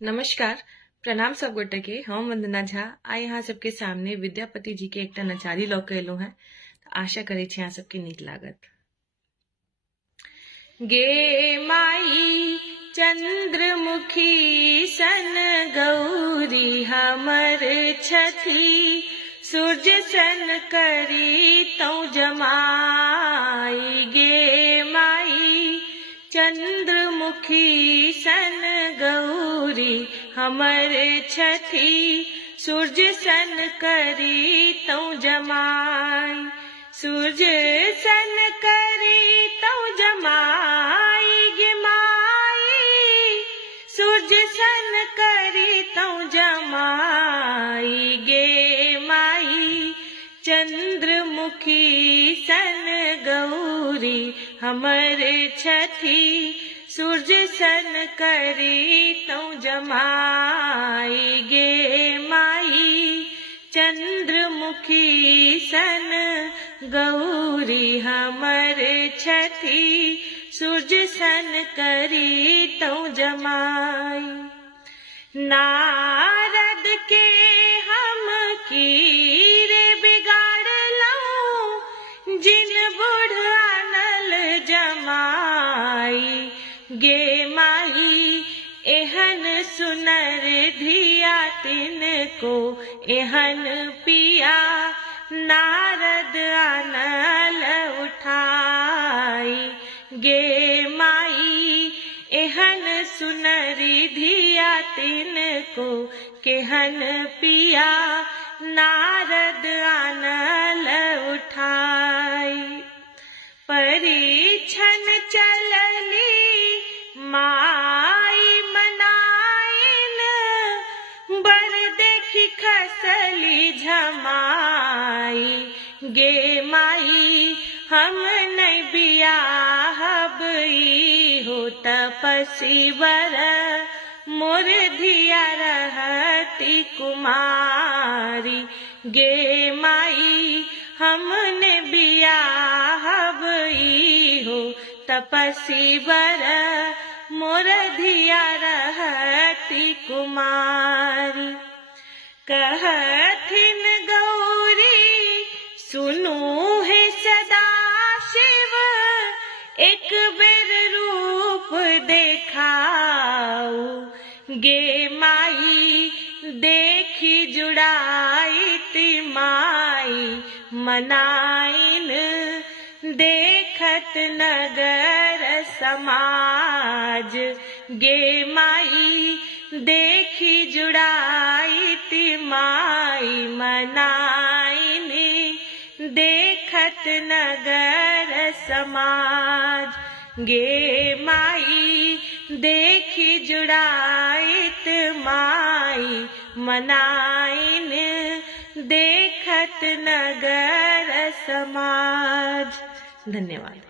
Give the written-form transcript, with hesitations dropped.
नमस्कार। प्रणाम सब गोटे के। हम वंदना झा आइ यहाँ सबके सामने विद्यापति जी के एक नचारी लऽ के एलहुँ हैं। आशा करे छी यहाँ सबके नीक लागत। गे माई चंद्रमुखी सन गौरी हमर छथी, सूर्य सन करी तौ जमाई। गे माई चंद्रमुखी सन गौरी हमर छथी, सूर्य सन करी तौ जमाई। सूर्य सन करी तौ जमाई। गे माई सूर्य सन करी तौ जमाई। गे माई चंद्रमुखी सन गौरी हमर छथी, सूर्य सन करी तौ जमाई। गे माई चंद्रमुखी सन गौरी हमर छथी, सूर्य सन करी तौ जमाई। नारद के हम कीरे बिगाड़लौं, जिन बूढ़ आनल जमाई। गे माई एहन सुनर धिया तिनको एहन पिया, नारद आनल उठाई। गे माई एहन सुनरी धिया तिनको केहन पिया, नारद आनल उठाई। परीक्षण चलली माई मनाइन, बर देखी खसली झमाई। गे माई हम नहीं बियाहब हो तपसी बर, मोर धिया रहती कुमारी। गे माई हमने बियाहब हो तपसी बर, मोर धिया रहती कुमारी। कहथिन गौरी सुनू हे सदा शिव, एक बेर रूप देखाऊ। गे माई देखी जुड़ाई माई मनाइन, देखत नगर समाज। गे माई देखी जुड़ाई माई मनाइन, देखत नगर समाज। गे माई देखी जुड़ाइत माई मनाइन, देखत नगर समाज। धन्यवाद।